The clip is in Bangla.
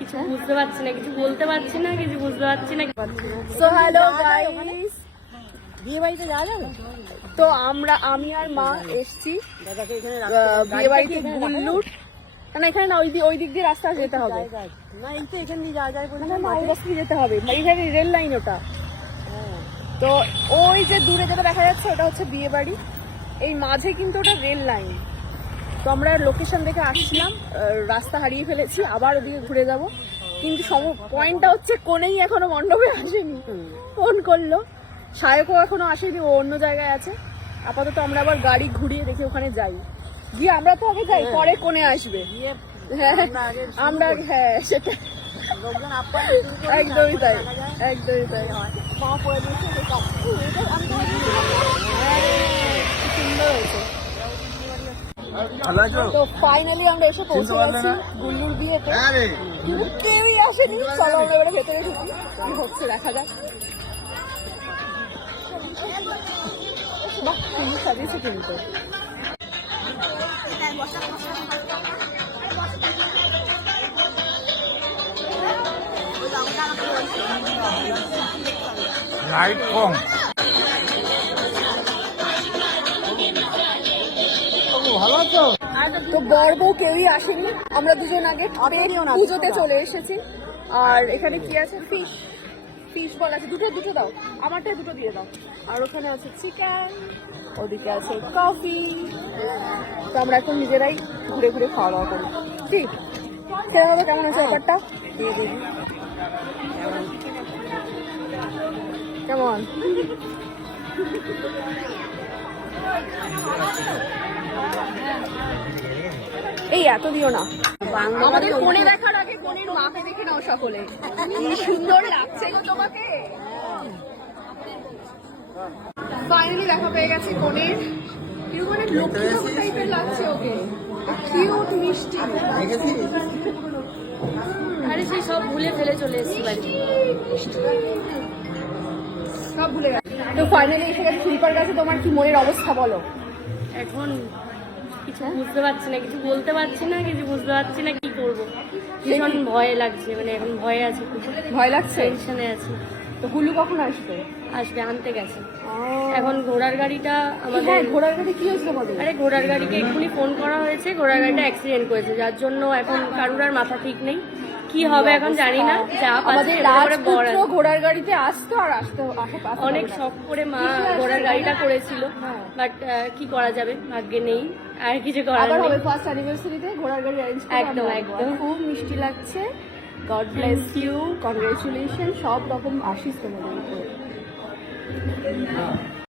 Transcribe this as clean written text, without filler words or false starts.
কিছু বুঝতে পারছি না, কিছু বলতে পারছি না, কিছু বুঝতে পারছি না। সো হ্যালো গাইস, বিয়ে বাড়িতে যাওয়া যাবে? তো আমি আর মা এসছি বিয়ে বাড়িতে গুল্লুর। না এখানে না, ওই দিক দিয়ে রাস্তা যেতে হবে। না এই তো এখান দিয়ে যাওয়া যায় বলে না ওই রাস্তা দিয়ে যেতে হবে, এইখানে রেল লাইন ওটা। তো ওই যে দূরে যেটা দেখা যাচ্ছে ওটা হচ্ছে বিয়ে বাড়ি, এই মাঝে কিন্তু ওটা রেল লাইন। তো আমরা লোকেশন দেখে আসছিলাম, রাস্তা হারিয়ে ফেলেছি, আবার ওদিকে ঘুরে যাব। কিন্তু পয়েন্টটা হচ্ছে কোনেই এখনো মণ্ডপে আসেনি, ফোন করলো, সায়কও এখনো আসেনি, ও অন্য জায়গায় আছে। আপাতত আমরা আবার গাড়ি ঘুরিয়ে দেখি ওখানে যাই, গিয়ে আমরা তো আগে যাই, পরে কোনে আসবে। হ্যাঁ আমরা, হ্যাঁ সেটা একদমই তাই, একদমই তাই। মা পরে দিয়েছে, সুন্দর হয়েছে। তো ফাইনালি আমরা এসে পৌঁছে গেছি গুল্লুর বিয়েতে, কিন্তু কেউই আসেনি। চলো আমরা এবারে ভেতরে ঢুকি, কি হচ্ছে দেখা যাক। বাহ সুন্দর সাজিয়েছে কিন্তু। লাইট কম। ভালো আছো? তো বর বউ কেউই আসেনি, আমরা দুজন আগে পুজোতে চলে এসেছি। আর এখানে কি আছে, ফিশ বল আছে, দুটো দাও, আমারটা দুটো দিয়ে দাও। আর ওখানে আছে চিকেন, ওদিকে আছে কফি। তো আমরা এখন নিজেরাই ঘুরে ঘুরে খাওয়া দাওয়া করি। ঠিক খেয়ে হবে, কেমন আছে ব্যাপারটা? কেমন? এই এত দিও না, আমাদের কোণে দেখার আগে কোণের মাকে দেখে নাও সকলে, কি সুন্দর লাগছে গো তোমাকে। ফাইনালি দেখা পেয়ে গেছে কোণের, লক্ষ্মী টাইপের লাগছে ওকে, কিউট মিষ্টি। আরে সেই সব ভুলে ফেলে চলে এসেছি বাড়ি, সব ভুলে গেছে। তো ফাইনালি এসে গেছে শিল্পার কাছে, তোমার কি মনের অবস্থা বলো? এখন কিছু বুঝতে পারছি না, কিছু বলতে পারছি না, কিছু বুঝতে পারছি না, কি করবো। ভীষণ ভয় লাগছে, মানে এখন ভয়ে আছে, ভয় লাগছে, টেনশনে আছি। তো গুল্লু কখন আসবে? আসবে, আনতে গেছে। এখন ঘোড়ার গাড়িটা আমাদের, ঘোড়ার গাড়ি কি হয়েছে তোমাদের? আরে ঘোড়ার গাড়িকে এক্ষুনি ফোন করা হয়েছে, ঘোড়ার গাড়িটা অ্যাক্সিডেন্ট করেছে, যার জন্য এখন কারুর আর মাথা ঠিক নেই, কি হবে এখন জানি না। যা আমাদের রাজপুত্র ঘোড়ার গাড়িতে আসতো আর অনেক শখ করে মা ঘোড়ার গাড়িটা করেছিল, বাট কি করা যাবে, ভাগ্যে নেই, আর কিছু করার নেই। ফার্স্ট অ্যানিভার্সারিতে ঘোড়ার গাড়ি অ্যারেঞ্জ করে একদম একদম, খুব মিষ্টি লাগছে। গড ব্লেস ইউ, কনগ্রাচুলেশন, সব রকম আশিস তোমাদের উপরে।